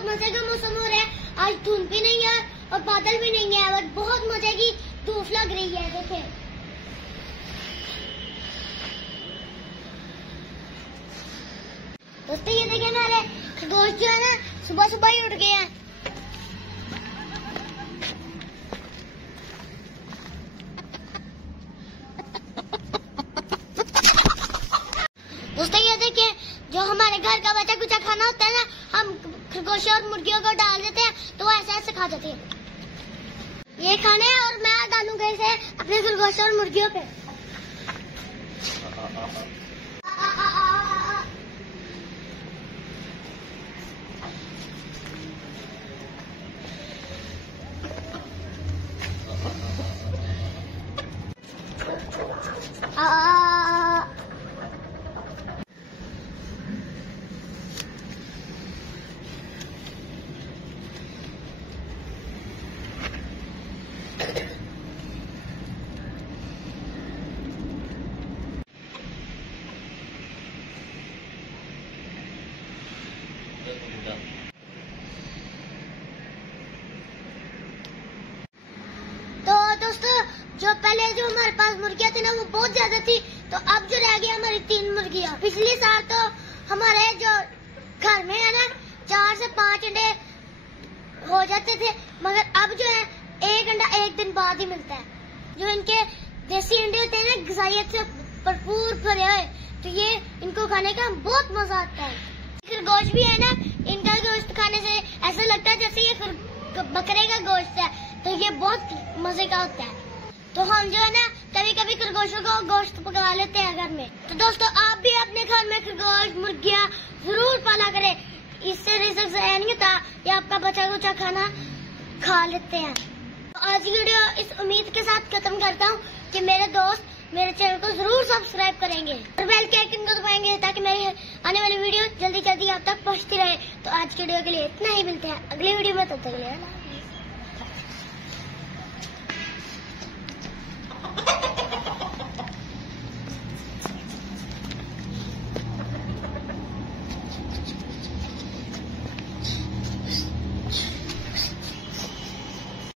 बहुत मजे का मौसम हो रहा है। आज धुंध भी नहीं है और बादल भी नहीं है और बहुत मजे की धूप लग रही है। देखें दोस्तों, ये देखें मेरे खरगोश जो है ना सुबह सुबह ही उठ गए हैं। दोस्तों ये देखिए, जो हमारे घर का बचा कुचा खाना होता है ना, हम खरगोश और मुर्गियों को डाल देते हैं तो वो ऐसे ऐसे खा जाती है। ये खाने हैं और मैं डालूंगा इसे अपने खरगोश और मुर्गियों पे। तो दोस्तों, जो पहले जो हमारे पास मुर्गियां थी ना वो बहुत ज्यादा थी, तो अब जो रह गई हमारी 3 मुर्गियां। पिछली साल तो हमारे जो घर में है ना 4 से 5 अंडे हो जाते थे, मगर अब जो है 1 अंडा 1 दिन बाद ही मिलता है। जो इनके देसी अंडे होते हैं ना ग़िज़ाइयत से भरपूर भरे हुए, तो ये इनको खाने का बहुत मजा आता है। खरगोश भी है ना, इनका गोश्त खाने से ऐसा लगता है जैसे ये बकरे का गोश्त है, तो ये बहुत मजे का होता है। तो हम जो है ना कभी कभी खरगोशों को गोश्त पका लेते हैं घर में। तो दोस्तों, आप भी अपने घर में खरगोश मुर्गियां जरूर पाला करें, इससे रिस्क ज़ाया नहीं होता, ये आपका बचा कुचा खाना खा लेते हैं। तो आज की वीडियो इस उम्मीद के साथ खत्म करता हूँ कि मेरे दोस्त मेरे चैनल को जरूर सब्सक्राइब करेंगे और बेल के आइकन को दबाएंगे ताकि मेरी आने वाली वीडियो जल्दी जल्दी आप तक पहुँचती रहे। तो आज की वीडियो के लिए इतना ही, मिलते हैं अगली वीडियो में, तब तक के लिए।